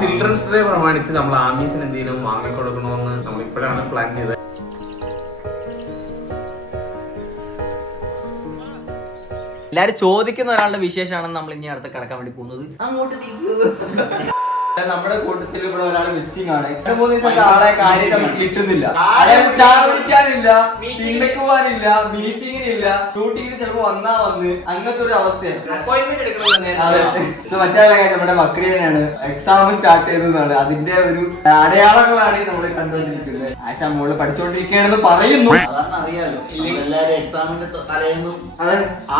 Children's day പ്രമാണിച്ച് നമ്മൾ ആമീസിന് എന്തെങ്കിലും വാങ്ങിക്കൊടുക്കണമെന്ന് നമ്മൾ ഇപ്പോഴാണ് പ്ലാൻ ചെയ്തത്. എല്ലാരും ചോദിക്കുന്ന ഒരാളുടെ വിശേഷമാണെന്ന് നമ്മൾ ഇനി അടുത്ത് കിടക്കാൻ വേണ്ടി പോകുന്നത്. അങ്ങോട്ട് നമ്മുടെ കൂട്ടത്തിൽ ഇവിടെ ഒരാൾ മിസ്സിംഗ് ആണ്. 2-3 ദിവസത്തെ ആളെ കാര്യം കിട്ടുന്നില്ല. ചായ കുടിക്കാനില്ല, സിനിമയ്ക്ക് പോകാനില്ല, മീറ്റിങ്ങിനില്ല, ഷൂട്ടിങ്ങിന് ചിലപ്പോ വന്നാ വന്ന് അങ്ങനത്തെ ഒരു അവസ്ഥയാണ്. അപ്പോയിന്റ്മെന്റ് എടുക്കുന്നത് മറ്റേ കാര്യം നമ്മുടെ ബക്രീനാണ്. എക്സാം സ്റ്റാർട്ട് ചെയ്തതാണ്. അതിന്റെ ഒരു അടയാളങ്ങളാണ് നമ്മൾ കണ്ടുകൊണ്ടിരിക്കുന്നത്. ആശാ മോള് പഠിച്ചുകൊണ്ടിരിക്കുകയാണെന്ന് പറയുന്നു. അറിയാലോ, എല്ലാരും എക്സാമിന്റെ തലേന്നും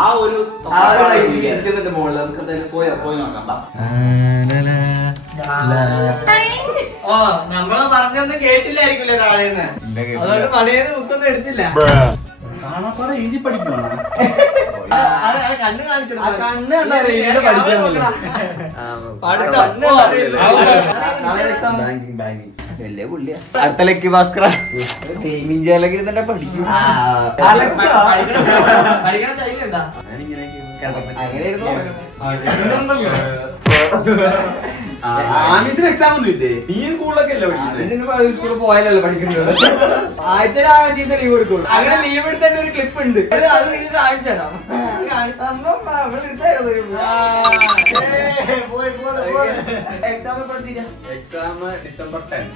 ആ ഒരു ഇരിക്കുന്നുണ്ട് മോള്. നമുക്ക് എന്തായാലും പോയി നോക്കാം. നമ്മള് പറഞ്ഞൊന്നും കേട്ടില്ലായിരിക്കില്ലേ താഴേന്ന്, അതുകൊണ്ട് മടേന്ന് ബുക്കൊന്നും എടുത്തില്ല. എഴുതി പഠിക്കണം. കണ്ണ് കാണിച്ചു വലിയ പുള്ളിയാ. അടുത്ത ലക്കി ഭാസ്കർ ഗെയിമിംഗ് ചെയറിലൊക്കെ ഇരുന്നിട്ട് പഠിക്കും. ആമീസിന് എക്സാം ഒന്നും ഇല്ലേ? നീയും കൂടുതലൊക്കെ അല്ലേ സ്കൂളിൽ പോയാലല്ലോ പഠിക്കുന്നത്. ആഴ്ചയിൽ 5 ദിവസം ലീവ് കൊടുക്കുള്ളൂ. അങ്ങനെ ലീവ് എടുത്ത് തന്നെ ഒരു ക്ലിപ്പ് ഉണ്ട്. അത് നിങ്ങൾ കാണിച്ചു തരാം. Exam December 10.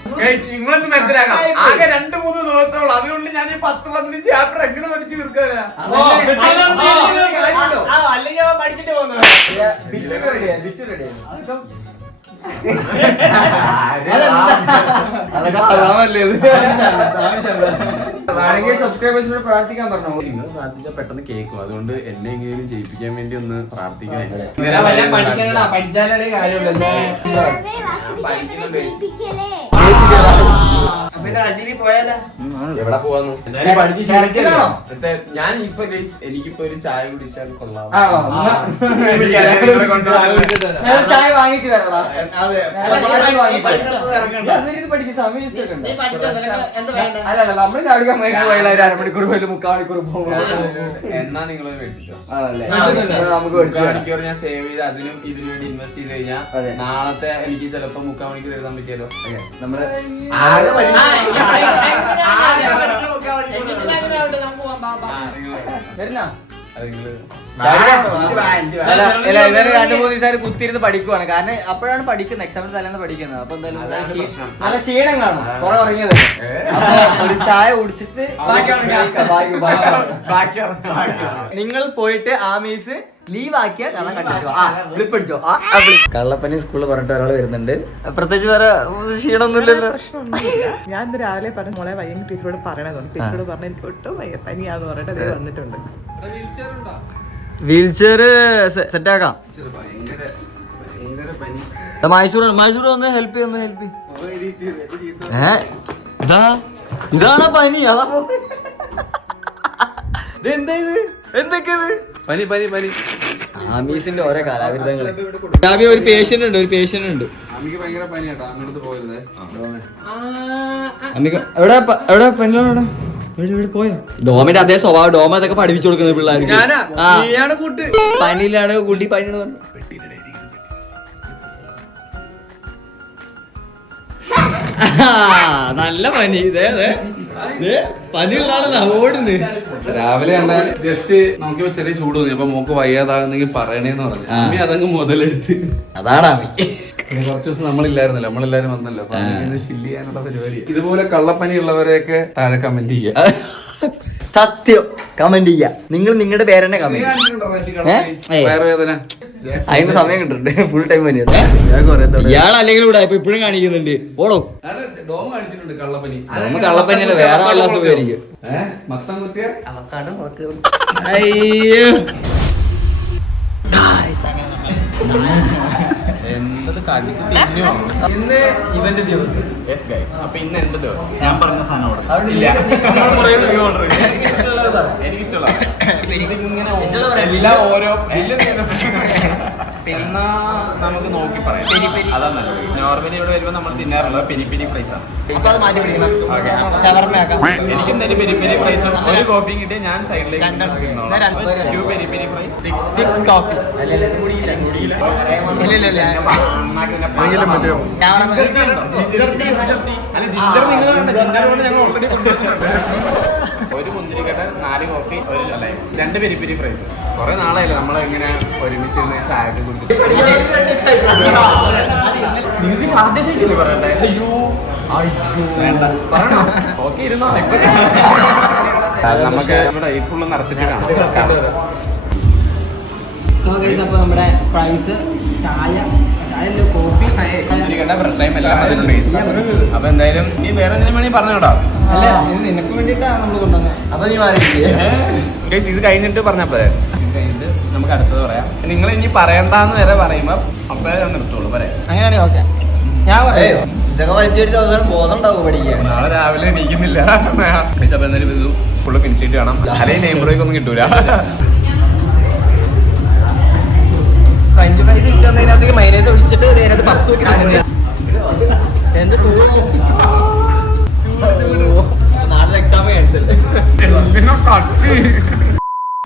നിങ്ങളൊന്ന് മനസ്സിലാക്കാം. ആകെ 2-3 ദിവസമുള്ളൂ. അതുകൊണ്ട് ഞാൻ 10-15 ചാപ്റ്റർ എങ്ങനെ പഠിച്ചു തീർക്കാനാ? അല്ലെങ്കിൽ പഠിച്ചിട്ട് പോകുന്നത് സബ്സ്ക്രൈബേഴ്സിനോട് പ്രാർത്ഥിക്കാൻ പറഞ്ഞു. നിങ്ങൾ പ്രാർത്ഥിച്ചാൽ പെട്ടെന്ന് കേൾക്കും. അതുകൊണ്ട് എന്നെ എങ്ങനെയും ജയിപ്പിക്കാൻ വേണ്ടി ഒന്ന് പ്രാർത്ഥിക്കണേ. പഠിച്ചാലേ കാര്യമുള്ളൂ. എവിടെ പോവാന്നു ഞാൻ ഇപ്പൊ എനിക്കിപ്പോ ഒരു ചായ കുടിച്ചാൽ കൊള്ളാം. ചായ വാങ്ങിട്ട് തരടാ. നമ്മള് ചാടിക്കാൻ പോയാൽ 1/2 മണിക്കൂർ പോയാലും 3/4 മണിക്കൂർ പോകും. എന്നാ നിങ്ങൾ മേടിച്ചോ. നമുക്ക് ഞാൻ സേവ് ചെയ്ത് അതിനും ഇതിനു വേണ്ടി ഇൻവെസ്റ്റ് ചെയ്ത് കഴിഞ്ഞാൽ നാളത്തെ എനിക്ക് ചിലപ്പോ 3/4 മണിക്കൂർ എഴുതാൻ പറ്റിയല്ലോ. നമ്മള് ഇവര് 2-3 ദിവസം കുത്തിരുന്ന് പഠിക്കുവാണ്. കാരണം അപ്പോഴാണ് പഠിക്കുന്നത്, എക്സാമിന് തലേന്ന് പഠിക്കുന്നത്. അപ്പൊ എന്തായാലും നല്ല ക്ഷീണം കാണും. കുറെ ഉറങ്ങിയത്. ഒരു ചായ കുടിച്ചിട്ട് നിങ്ങൾ പോയിട്ട് ആമീസ് ലീവ് ആക്കിയ കഥ കണ്ടിട്ടോ. കള്ളപ്പനി സ്കൂളിൽ പറഞ്ഞിട്ട് ഒരാൾ വരുന്നുണ്ട്. പ്രത്യേകിച്ച് വേറെ ക്ഷീണമൊന്നുമില്ലല്ലോ. ഞാൻ രാവിലെ പറഞ്ഞു മോളെ വയ്യെങ്കിൽ ടീച്ചറോട് പറയണമെന്ന്. ടീച്ചറോട് പറഞ്ഞ എനിക്ക് ഒട്ടും പനിയാന്ന് പറഞ്ഞിട്ട് അത് വന്നിട്ടുണ്ട്. വീൽ ചെയർ സെറ്റ് ആക്കാം. മൈസൂർ ഒന്ന് ഹെൽപ്പ് ഇതാണ് പനി. എന്തൊക്കെയത് പനി ആമീസിന്റെ ഓരോ കലാവിരുദ്ധങ്ങള്. ഒരു പേഷ്യന്റ് ഉണ്ട്. ഭയങ്കര പനിയാട്ടോ. അങ്ങോട്ട് പോയിരുന്നേ. എവിടെ പനിയാണ്? പോയോ? ഡോമിന്റെ അതേ സ്വഭാവം. ഡോമ അതൊക്കെ പഠിപ്പിച്ചു കൊടുക്കുന്നത് പിള്ളേർക്ക്. പനിയിലാണ് കൂട്ടി പനി പറഞ്ഞു. നല്ല പനി. പനിയുള്ള ആളെന്നാ ഓടുന്നു. രാവിലെ ജസ്റ്റ് നമുക്ക് ചെറിയ ചൂട് തോന്നി. അപ്പൊ മോക്ക് വയ്യാതാകുന്നെങ്കിൽ പറയണേന്ന് പറഞ്ഞു. അമ്മി അതങ്ങ് മുതലെടുത്ത്. അതാണ് അമ്മി. കുറച്ച് ദിവസം നമ്മളില്ലായിരുന്നല്ലോ, നമ്മളെല്ലാരും വന്നല്ലോ. ചില്ല് ചെയ്യാനുള്ള പരിപാടി. ഇതുപോലെ കള്ളപ്പനി ഉള്ളവരെയൊക്കെ താഴെ കമന്റ് ചെയ്യുക. സത്യം കമന്റ് ചെയ്യാ. നിങ്ങൾ നിങ്ങളുടെ പേരെന്നെ കമന്റ്. വയറുവേദന അതിന് സമയം കിട്ടുന്നുണ്ട്. ഫുൾ ടൈം പനിയാണ്. ഇയാളല്ലെങ്കിൽ കൂടെ ഇപ്പൊ ഇപ്പോഴും കാണിക്കുന്നുണ്ട്. ഓടോ ഡോം കാണിച്ചിട്ടുണ്ട് കള്ളപ്പനി. കള്ളപ്പനിയല്ല, വേറെ നല്ല അസുഖമായിരിക്കും. മത്തം കുത്തിയ അയ്യോ ഇന്ന് ഇവന്റെ ദിവസം. അപ്പൊ ഇന്ന് എന്റെ ദിവസം. ഞാൻ പറഞ്ഞ സാധനം എനിക്കിഷ്ടമുള്ള ഓരോ എന്നാ നമുക്ക് നോക്കി പറയാം. അതാ നല്ലത്. നോർമലി ഇവിടെ വരുമ്പോൾ നമ്മൾ തിന്നാറുള്ളത് പെരി പെരി ഫ്രൈസ് ആണ്. അപ്പൊ അത് മാറ്റി പിടിക്കണം. ഓക്കെ. ഷവർമ്മയാക്കാം. എനിക്ക് എന്തായാലും പെരി പെരി ഫ്രൈസും ഒരു കോഫിയും കിട്ടിയ ഞാൻ സൈഡിലേക്ക് 2 പെരി പെരി ഫ്രൈസ് 6 കോഫി. ഒരു മുന്തിരിക്കട്ട 4 കോഫി 2 പെരി പെരി ഫ്രൈസ്. കുറെ നാളായില്ല നമ്മൾ ഇങ്ങനെ ഒരുമിച്ച് ചായ ഒക്കെ കുടിച്ചിട്ട്. നിങ്ങൾക്ക് ഛർദ്ദിച്ചിട്ടില്ലേ പറയണ്ടേ? അയ്യോ വേണ്ട പറയണോ? ഓക്കെ ഇരുന്നോ. നമുക്ക് നമ്മുടെ ഈ ഫുള്ള് നിറച്ചിട്ട് കാണാം. അപ്പൊ നമ്മുടെ ഫ്രൈസ്, ചായ, കോഫി, ഫസ്റ്റ് ടൈം എല്ലാം വന്നിട്ടുണ്ട്. അപ്പൊ എന്തായാലും നീ വേറെ എന്തെങ്കിലും വേണമെങ്കിൽ പറഞ്ഞു കേട്ടോ. അല്ല ഇത് നിനക്ക് വേണ്ടിയിട്ടാണ് നമ്മൾ കൊണ്ടുവന്നത്. അപ്പൊ നീ മാറിയില്ലേ? ഇത് കഴിഞ്ഞിട്ട് പറഞ്ഞാൽ പോരെ. ഇത് കഴിഞ്ഞിട്ട് നമുക്ക് അടുത്തത് പറയാം. നിങ്ങൾ ഇനി പറയണ്ടെന്ന് വരെ പറയുമ്പോ അപ്പോഴേ ഞാൻ നിർത്തുള്ളൂ. പറയാം അങ്ങനെയാണെങ്കിൽ ഓക്കെ. ഞാൻ പറയാം ഇതൊക്കെ വലിച്ചെടുത്ത് അവസാനം ബോധം ഉണ്ടാവും പഠിക്കാൻ. നാളെ രാവിലെ എണീക്കുന്നില്ല. അപ്പൊ എന്തായാലും ഇത് ഫുള്ള് ഫിനിഷ് ചെയ്തിട്ട് കാണാം. അല്ലെങ്കിൽ നെയ്മറേക്ക് ഒന്നും കിട്ടൂല. ഫ്രഞ്ച് ഫ്രൈസ് കിട്ടുന്നതിനകത്തേക്ക് മൈനേസ് ഒഴിച്ചിട്ട് അതിനകത്ത് പപ്സ് വെക്കി എന്ത് നാളെ എക്സാം ക്യാൻസൽ.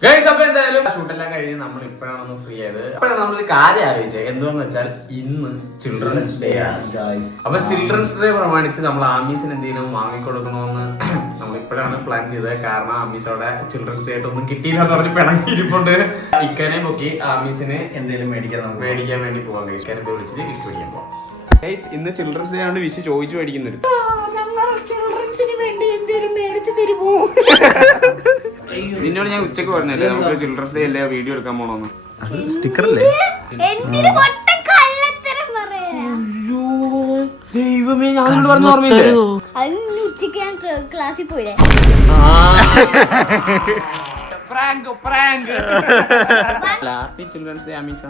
ഗൈസ്, അപ്പൊ എന്തായാലും ഷൂട്ടെല്ലാം കഴിഞ്ഞ് നമ്മൾ ഇപ്പോഴാണ് ഫ്രീ ആയത്. അപ്പോഴാണ് നമ്മളൊരു കാര്യം ആലോചിച്ചത്. എന്താന്ന് വെച്ചാൽ ഇന്ന് ചിൽഡ്രൻസ് ഡേ ആണ് ഗൈസ്. അപ്പൊ ചിൽഡ്രൻസ് ഡേ പ്രമാണിച്ച് നമ്മൾ ആമീസിന് എന്തെങ്കിലും വാങ്ങിക്കൊടുക്കണമെന്ന് നമ്മൾ ഇപ്പോഴാണ് പ്ലാൻ ചെയ്തത്. കാരണം ആമീസോടെ ചിൽഡ്രൻസ് ഡേ ആയിട്ടൊന്നും കിട്ടിയില്ല എന്ന് പറഞ്ഞ് പിണങ്ങിയിരിപ്പുണ്ട്. ഇക്കനെ പൊക്കി ആമീസിന് എന്തെങ്കിലും മേടിക്കാൻ വേണ്ടി പോവാം. ഇക്കനെ വിളിച്ചിട്ട് ഗിഫ്റ്റ് മേടിക്കാൻ പോവാം. ഗൈസ്, ഇന്ന് ചിൽഡ്രൻസ് ഡേ ആയതുകൊണ്ട് വിഷ് ചോദിച്ചു മേടിക്കുന്നുണ്ട്. നിന്നോട് ഞാൻ ഉച്ചക്ക് പറഞ്ഞല്ലേ നമുക്ക് ചിൽഡ്രൻസ് ഡേ അല്ലേ വീഡിയോ എടുക്കാൻ പോണോന്ന്. സ്റ്റിക്കർ അല്ലേ? ദൈവമേ, ഞാൻ പറഞ്ഞു ഓർമ്മയില്ലേ? ഉച്ചക്ക് ഞാൻ ക്ലാസ്സിൽ പോയില്ലേ. ഹാപ്പി ചിൽഡ്രൻസ് ഡേ ആമീസ.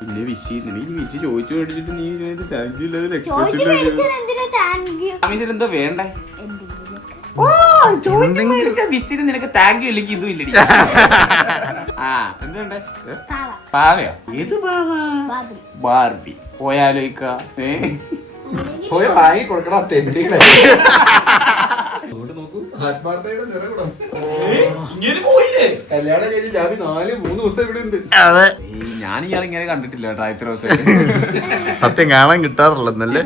പിന്നെ വിഷ് വിഷ് ചോദിച്ചു മേടിച്ചിട്ട് നീ താങ്ക് യു ലെവൽ ചോദിച്ചു മേടിച്ചാൽ എന്തിനാ താങ്ക് യു? ആമീസിന് എന്താ വേണ്ടേ? എന്തെങ്കിലും വിച്ചിന് നിനക്ക് താങ്ക് യു ഇല്ലെങ്കിൽ ഇതും ഇല്ലടി. ആ എന്തുണ്ടേ? പാവ. പാവയോ? ഏത് പാവ? ബാബി. ബാർബി. പോയാലോയിക്ക പോയി വാങ്ങി കൊടുക്കണം. തെണ്ടി കല്യാണം കഴിഞ്ഞ് ഞാൻ 4-3 ദിവസം ഇവിടെ ഉണ്ട്. അതെ, ഞാൻ ഇയാൾ ഇങ്ങനെ കണ്ടിട്ടില്ല കേട്ടോ. ഇത്ര ദിവസം സത്യം കാണാൻ കിട്ടാറില്ലെന്നല്ലേ?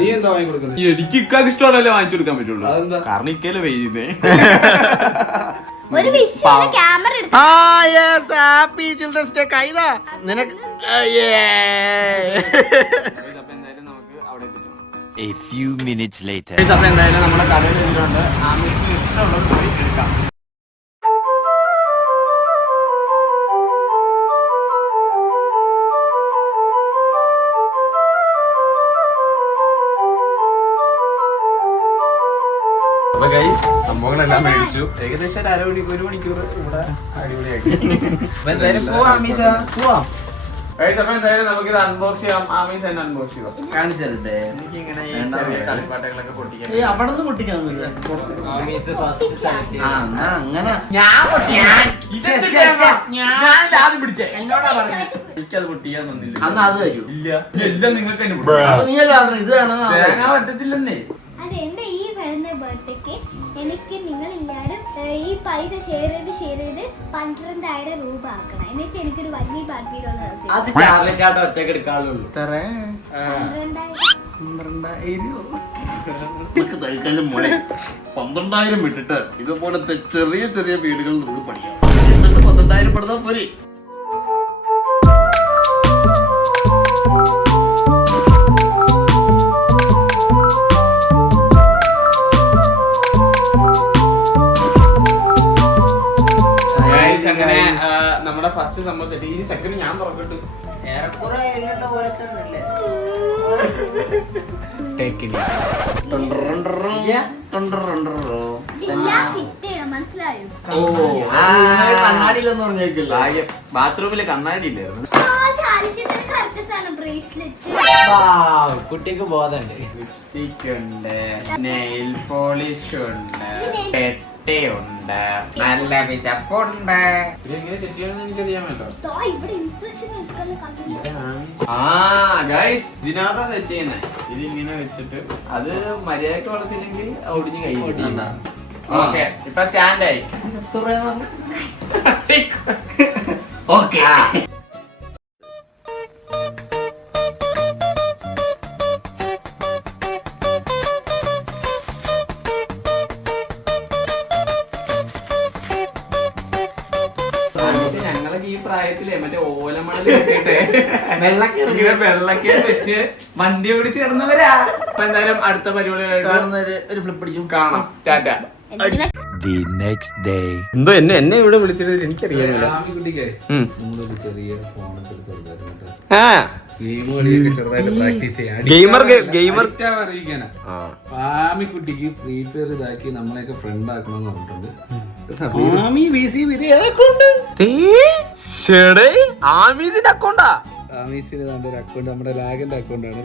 നീ എന്താ വാങ്ങി കൊടുക്കുന്നത്? എനിക്ക് ഇക്കാക്ക് ഇഷ്ടമാണല്ലേ വാങ്ങിച്ചു കൊടുക്കാൻ പറ്റുള്ളൂ. അതെന്താ? കാരണം ഇക്കല്ലേ വെയ്യുന്നേ. ഒരു വിഷയം ക്യാമറ എടുത്തു. ഹാപ്പി ചിൽഡ്രൻസ് ഡേ കൈതാ നിനക്ക്. അപ്പൊ എന്തായാലും നമുക്ക് അവിടെ എത്തിച്ചോളാം. A few minutes later. അപ്പൊ എന്തായാലും നമ്മുടെ കടയിൽ എന്തുകൊണ്ട് ആമീസിന് ഇഷ്ടമുള്ളത് പോയി എടുക്കാം. അപ്പൊ ഗൈസ്, സംഭവങ്ങളെല്ലാം മേടിച്ചു. ഏകദേശം ഒരു അരമണിക്കൂർ 1 മണിക്കൂർ ഇവിടെ അടിപൊളിയാക്കി. അപ്പൊ എന്തായാലും പോവാം ആമീസ, പോവാം. ഗൈസ്, അപ്പൊ എന്തായാലും നമുക്ക് ഇത് അൺബോക്സ് ചെയ്യാം. ആമീസ് തന്നെ അൺബോക്സ് ചെയ്യാം. കാണിച്ചു തരട്ടെ? എനിക്ക് ഇങ്ങനെ ഈ ചെറിയ കളിപ്പാട്ടങ്ങളൊക്കെ പൊട്ടിക്കാൻ അവിടെ നിന്ന് പൊട്ടിക്കാൻ അങ്ങനെ എനിക്കത് പൊട്ടിക്കാൻ തന്നില്ല. അന്ന് അത് തരൂ. ഇല്ല, എല്ലാം നിങ്ങൾക്ക് തന്നെ പൊട്ടിക്കാം. അപ്പൊ നീയല്ലേ പറഞ്ഞത് ഇത് വേണം? തേങ്ങാൻ പറ്റത്തില്ലെന്നേ. അതെ, എന്റെ ഈ വരുന്ന ബർത്ത്ഡേക്ക് എനിക്ക് നിങ്ങൾ എല്ലാവരും ഈ പൈസ ഷെയർ ചെയ്ത് 12,000 രൂപ ആക്കണം. എന്നിട്ട് എനിക്കൊരു വലിയ ബാർബിയിലുള്ള അത് ചാർലി ചാട്ട ഒറ്റക്ക് എടുക്കാറുള്ളൂ. 12,000. തൽക്കാലം മോളെ 12,000 വിട്ടിട്ട് ഇതുപോലത്തെ ചെറിയ ചെറിയ വീടുകൾ നമുക്ക് പഠിക്കാം. എന്നിട്ട് 12,000 പെടുത്താൻ പോരെ. അങ്ങനെ നമ്മുടെ ഫസ്റ്റ് സംഭവം സെറ്റ്. ഈ സെക്കൻഡ് ഞാൻ തുറക്കട്ടു. ഏറെക്കുറെ അതിനുള്ള പോലെ തന്നെയല്ലേ? ഇതെല്ലാം ഫിറ്റ് ചെയ്യണം, മനസ്സിലായോ? കണ്ണാടിയിലൊന്നും പറഞ്ഞേക്കില്ല. ബാത്റൂമില് കണ്ണാടി ഇല്ലായിരുന്നു. ബ്രേസ്ലെറ്റ്. കുട്ടിക്ക് ബോധമുണ്ട്. ലിപ്സ്റ്റിക് ഉണ്ട്, നെയിൽ പോളിഷ് ഉണ്ട്, മുട്ടയുണ്ട്, നല്ല വിശപ്പുണ്ട്. ഇതെങ്ങനെ സെറ്റ് ചെയ്യണമെന്ന് എനിക്കറിയാമല്ലോ. ഇവിടെ ഇൻസ്ട്രക്ഷൻ എടുക്കാൻ ആ ഗൈസ്, ഇതിനകത്താ സെറ്റ് ചെയ്യുന്നേ. ഇതിങ്ങനെ വെച്ചിട്ട് അത് മര്യാദക്ക് വളർത്തില്ലെങ്കിൽ ഒടിഞ്ഞ് കൈ ഓക്കെ. ഇപ്പൊ സ്റ്റാൻഡായി. ഓക്കെ. ഞങ്ങളൊക്കെ ഈ പ്രായത്തിലേ മറ്റേ ഓലമണൽ ഇങ്ങനെ വെള്ളക്കെ വെച്ച് വണ്ടി ഓടിച്ച് കിടന്നവരാ. അപ്പൊ എന്തായാലും അടുത്ത പരിപാടികളായിട്ട് ഒരു ഫ്ലിപ്പ് അടിക്കും. കാണാം. ടാറ്റ. The next day. എന്തോ എന്നെ ഇവിടെ വിളിച്ചിട്ട് എനിക്കറിയാമല്ലോ. കുട്ടിക്ക് ഫ്രീ ഫയർ ഇതാക്കി നമ്മളെയൊക്കെ ഫ്രണ്ട് ആക്കണമെന്ന് പറഞ്ഞിട്ടുണ്ട്. അക്കൗണ്ടാ ആമീസിന് ഒരു അക്കൗണ്ട് നമ്മുടെ ലാഗിന്റെ അക്കൗണ്ടാണ്.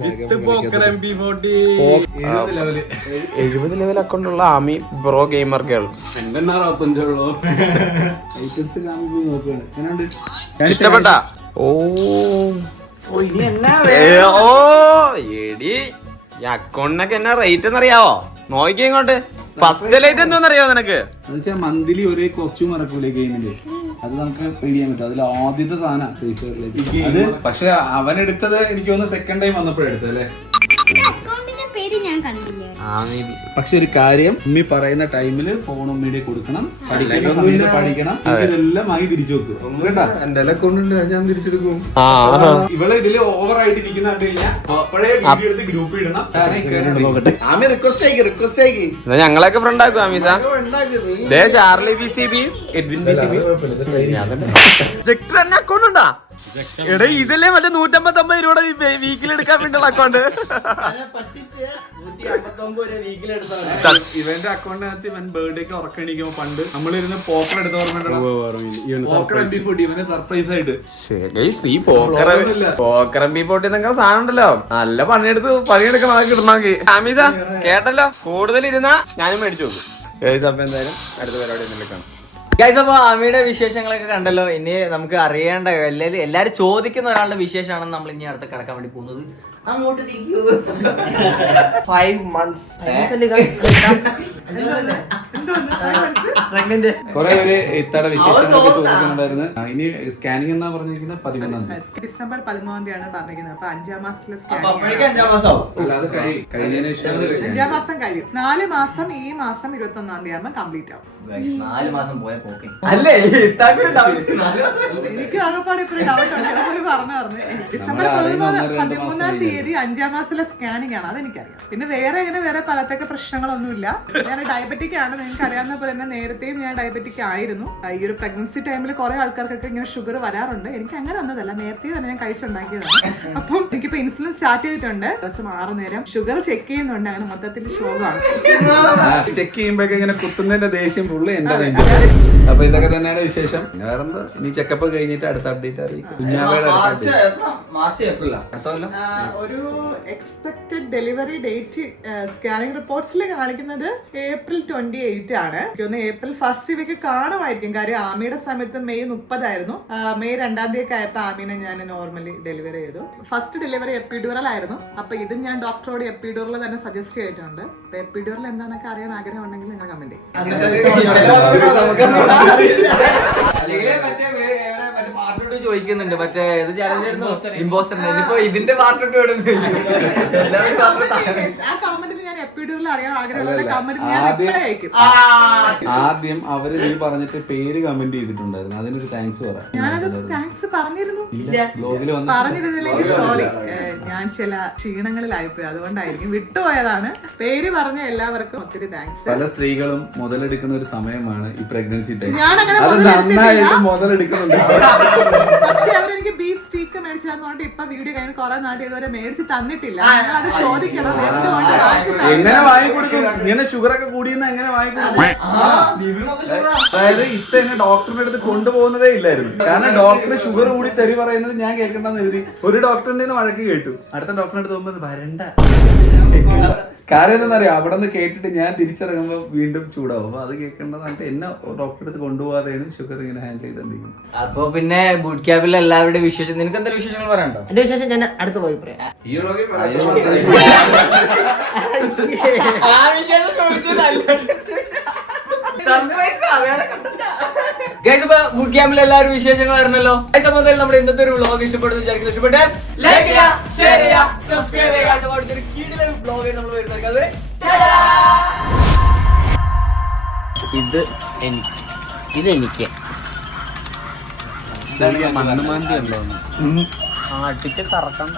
70 ലെവൽ അക്കൗണ്ട് ഉള്ള ആമി ബ്രോ ഗെയിമർ ഗേൾ. ഐറ്റംസ് കാമി നോക്കുകയാണ്. എങ്ങനെയുണ്ട്? ഇഷ്ടപ്പെട്ടാ? ഓ എടി ഈ അക്കൗണ്ടിനൊക്കെ എന്നാ റേറ്റ് എന്നറിയാവോ? നോക്കിക്കോ ഇങ്ങോട്ട്. ഫസ്റ്റ് ലൈറ്റ് എന്തോന്നറിയാവോ നിനക്ക്? എന്നുവെച്ചാൽ മന്ത്ലി ഒരേ കോസ്റ്റ്യൂം ഇറക്കൂലേ ഗെയിമില്. അത് നമുക്ക് പേടിയാൻ പറ്റും. അതിൽ ആദ്യത്തെ സാധനം ഫ്രീ ഫയറിലേക്ക്. അത് പക്ഷെ അവനെടുത്തത് എനിക്ക് തോന്നുന്നു സെക്കൻഡ് ടൈം വന്നപ്പോഴെടുത്തത് അല്ലേ. അക്കൗണ്ടിന്റെ പേര് ഞാൻ കണ്ടില്ല. പക്ഷെ ഒരു കാര്യം, ഉമ്മി പറയുന്ന ടൈമില് ഫോൺ ഉമ്മിയുടെ കൊടുക്കണം. പഠിക്കുന്ന സമയത്ത് പഠിക്കണം. ഇതെല്ലാം വാങ്ങി തിരിച്ചു വെക്കും കേട്ടാ. എന്റെ അക്കൗണ്ട് ഞാൻ തിരിച്ചെടുക്കും. ഇവളെ ഇതില് ഓവറായിട്ട് ഇരിക്കുന്ന കണ്ടില്ല. അപ്പോഴേ വീഡിയോ എടുത്ത് ഗ്രൂപ്പിൽ ഇടണം. ആമി റിക്വസ്റ്റ് ആയിക്ക്. ഞങ്ങളൊക്കെ ഫ്രണ്ട് ആക്കും ആമീസ. Charlie B C B, Edwin B C B. Account ഉണ്ടാ? എടാ ഇതല്ലേ മറ്റേ 159 രൂപ വീക്കിൽ എടുക്കാൻ വേണ്ടിയുള്ള അക്കൗണ്ട്. ഇവന്റെ അക്കൗണ്ടിനകത്ത് ഇവൻ ബർത്ത്ഡേക്ക് ഉറക്കണിക്കുമ്പോ പണ്ട് നമ്മളിരുന്ന് പോക്കർ എടുത്ത ഓർമ്മ ഇവന് സർപ്രൈസ് ആയിട്ട്. ഈ പോക്കർ എം ബി പോട്ടി എന്നൊക്കെ സാധനം ഉണ്ടല്ലോ, നല്ല പണിയെടുക്കണം. അതൊക്കെ ഇടണമെങ്കിൽ ആമീസ കേട്ടല്ലോ. കൂടുതൽ ഇരുന്നാ ഞാനും മേടിച്ചു നോക്കും. അപ്പൊ എന്തായാലും അടുത്ത പരിപാടി കാണാം. ഗൈസ്, അപ്പൊ ആമിയുടെ വിശേഷങ്ങളൊക്കെ കണ്ടല്ലോ. ഇനി നമുക്ക് അറിയേണ്ട എല്ലാരും ചോദിക്കുന്ന ഒരാളുടെ വിശേഷമാണെന്ന് നമ്മൾ ഇനി അടുത്ത് കിടക്കാൻ വേണ്ടി പോകുന്നത്. അങ്ങോട്ട് തിരിക്കൂ. 5 months. കൊറേ പേര് ഇത്തയുടെ വിശേഷങ്ങളൊക്കെ ചോദിക്കുന്നുണ്ടായിരുന്നു. ഇനി സ്കാനിങ് എന്നാ പറഞ്ഞിരിക്കുന്നത് 11-ാം തീയതി. ഡിസംബർ 13-ാം തീയതിയാണ് പറഞ്ഞിരിക്കുന്നത്. അപ്പൊ 5-ാം മാസത്തിലെ അപ്പോഴേക്കും 5-ാം മാസം ആവും. അല്ല, അത് കഴിഞ്ഞതിന് ശേഷം 5-ാം മാസം കഴിയും. 4 മാസം ഈ മാസം 21-ാം തീയതി ആകുമ്പോൾ കംപ്ലീറ്റ് ആവും. 4 മാസം പോയ പോക്കെ അല്ലേ. എനിക്ക് ആകെപ്പാടെ ഇപ്പൊ ഡൗട്ട് ഉണ്ട്. പറഞ്ഞു ഡിസംബർ 13-ാം തീയതി 5-ാം മാസത്തിലെ സ്കാനിങ് ആണ്. അതെനിക്കറിയാം. പിന്നെ വേറെ പലത്തൊക്കെ പ്രശ്നങ്ങളൊന്നുമില്ല. ഞാൻ ഡയബറ്റിക് ആണ്. നിങ്ങൾക്ക് അറിയാവുന്ന പോലെ തന്നെ നേരത്തെയും ഞാൻ ഡയബറ്റിക് ആയിരുന്നു. ഈ ഒരു പ്രഗ്നൻസി ടൈമിൽ കുറെ ആൾക്കാർക്കൊക്കെ ഇങ്ങനെ ഷുഗർ വരാറുണ്ട്. എനിക്ക് അങ്ങനെ വന്നതല്ല, നേരത്തെ തന്നെ ഞാൻ കഴിച്ചുണ്ടാക്കിയതാണ്. അപ്പം എനിക്കിപ്പോ ഇൻസുലിൻ സ്റ്റാർട്ട് ചെയ്തിട്ടുണ്ട്. ദിവസം 6 നേരം ഷുഗർ ചെക്ക് ചെയ്യുന്നുണ്ട്. അങ്ങനെ മൊത്തത്തിൽ ശോകമാണ്. ചെക്ക് ചെയ്യുമ്പോഴൊക്കെ ഇങ്ങനെ കുത്തുന്നതിന്റെ ദേഷ്യം ഫുള്ള് എന്റെ. അപ്പൊ ഇതൊക്കെ തന്നെയാണ് വിശേഷം. വേറെന്തോ ഇനി ചെക്കപ്പ് കഴിഞ്ഞിട്ട് അടുത്ത അപ്ഡേറ്റ് അറിയിക്കും. മാർച്ച് ഏപ്രിലാ ഒരു എക്സ്പെക്ടഡ് ഡെലിവറി ഡേറ്റ് സ്കാനിങ് റിപ്പോർട്ട്സിൽ കാണിക്കുന്നത് April 28 ആണ്. ഏപ്രിൽ 1st വീക്ക് കാണുമായിരിക്കും. കാര്യം ആമിയുടെ സമയത്ത് May 30 ആയിരുന്നു. May 2-ാം തീയതി ആയപ്പോ ആമീനെ ഞാൻ നോർമലി ഡെലിവറി ചെയ്തു. ഫസ്റ്റ് ഡെലിവറി എപ്പിഡ്യൂറൽ ആയിരുന്നു. അപ്പൊ ഇതും ഞാൻ ഡോക്ടറോട് എപ്പിഡ്യൂറൽ തന്നെ സജസ്റ്റ് ചെയ്തിട്ടുണ്ട്. അപ്പൊ എപ്പിഡ്യൂറൽ എന്താണെന്നൊക്കെ അറിയാൻ ആഗ്രഹം ഉണ്ടെങ്കിൽ നിങ്ങൾ കമന്റ് ചെയ്യും. ചോദിക്കുന്നുണ്ട് മറ്റേ ഇത് ചലഞ്ചായിരുന്നു ഇമ്പോസ്റ്റർ. ഇപ്പൊ ഇതിന്റെ പാർട്ട് 2 ആ കമന്റിൽ ഞാൻ എപ്പിഡ്യൂറൽ അറിയാൻ ആഗ്രഹമുള്ള കമന്റ് ഞാൻ റിപ്ലൈ അയക്കും. ആദ്യം അവര് നീ പറഞ്ഞിട്ട് പേര് കമന്റ് ചെയ്തിട്ടുണ്ടായിരുന്നു. അതിനൊരു താങ്ക്സ് പറ. ഞാനത് താങ്ക്സ് പറഞ്ഞിരുന്നു. ബ്ലോഗിൽ പറഞ്ഞിരുന്നില്ലെങ്കിൽ സോറി. ഞാൻ ചില ക്ഷീണങ്ങളിലായിപ്പോയി, അതുകൊണ്ടായിരിക്കും വിട്ടുപോയതാണ്. പേര് പറഞ്ഞ എല്ലാവർക്കും ഒത്തിരി താങ്ക്സ്. പല സ്ത്രീകളും മുതലെടുക്കുന്ന ഒരു സമയമാണ് ഈ പ്രഗ്നൻസി ടൈം. ഞാനങ്ങനെ അത് നന്നായിട്ട് മുതലെടുക്കുന്നുണ്ട്. പക്ഷെ അവരെനിക്ക് ബീഫ് സ്റ്റീക്ക് മേടിച്ചതെന്ന് പറഞ്ഞിട്ട് ഇപ്പൊ വീഡിയോ കഴിഞ്ഞ് കുറെ നാട്ട് ഇതുവരെ മേടിച്ച് തന്നിട്ടില്ല. നിങ്ങളത് ചോദിക്കണം എന്തുകൊണ്ട് വാങ്ങിച്ചു എങ്ങനെ വാങ്ങിക്കൊടുക്കും? ഇങ്ങനെ ഷുഗർ ഒക്കെ കൂടിയെന്ന് എങ്ങനെ വാങ്ങിക്കൊടുക്കും? അതായത് ഇത്ത എന്നെ ഡോക്ടറിന്റെ അടുത്ത് കൊണ്ടുപോകുന്നതേ ഇല്ലായിരുന്നു. കാരണം ഡോക്ടർ ഷുഗർ കൂടി തെറി പറയുന്നത് ഞാൻ കേൾക്കണ്ടെന്ന് എഴുതി. ഒരു ഡോക്ടറിന്റെ വഴക്ക് കേട്ടു, അടുത്ത ഡോക്ടറിന്റെ അടുത്ത് പോകുമ്പോൾ വരണ്ട. കാര്യം എന്താണെന്നറിയാം, അവിടെ നിന്ന് കേട്ടിട്ട് ഞാൻ തിരിച്ചിറങ്ങുമ്പോ വീണ്ടും ചൂടാവും. അപ്പൊ അത് കേൾക്കേണ്ടതായിട്ട് എന്നെ ഡോക്ടറെ അടുത്ത് കൊണ്ടുപോകാതെയാണ് ഷുഗർ ഇങ്ങനെ ഹാൻഡിൽ ചെയ്തോണ്ടിരിക്കുന്നത്. അപ്പൊ പിന്നെ ബൂട്ട് ക്യാമ്പിൽ എല്ലാവരുടെയും വിശേഷം, നിനക്ക് എന്തെങ്കിലും വിശേഷങ്ങൾ പറയണ്ടോ? എന്റെ വിശേഷം ഞാൻ അടുത്ത പോയി പറയാം. ബൂട്ട് ക്യാമ്പിൽ എല്ലാവരും വിശേഷങ്ങൾ അറിഞ്ഞല്ലോ. സംബന്ധം നമ്മുടെ ഇന്നത്തെ ഒരു വ്ളോഗ് ഇഷ്ടപ്പെടുന്നു വിചാരിക്കുന്നു. ഇഷ്ടപ്പെട്ട ലൈക്ക് ചെയ്യുക, ഷെയർ ചെയ്യുക, സബ്സ്ക്രൈബ് ചെയ്യുക. അടുത്തൊരു കീഴിലെ വ്ളോഗ് നമ്മൾ വരുന്നത് ഇതെനിക്ക് മണ്ണുമാന്തി ഉണ്ടോ? അടിച്ച് കറക്കണ്ട.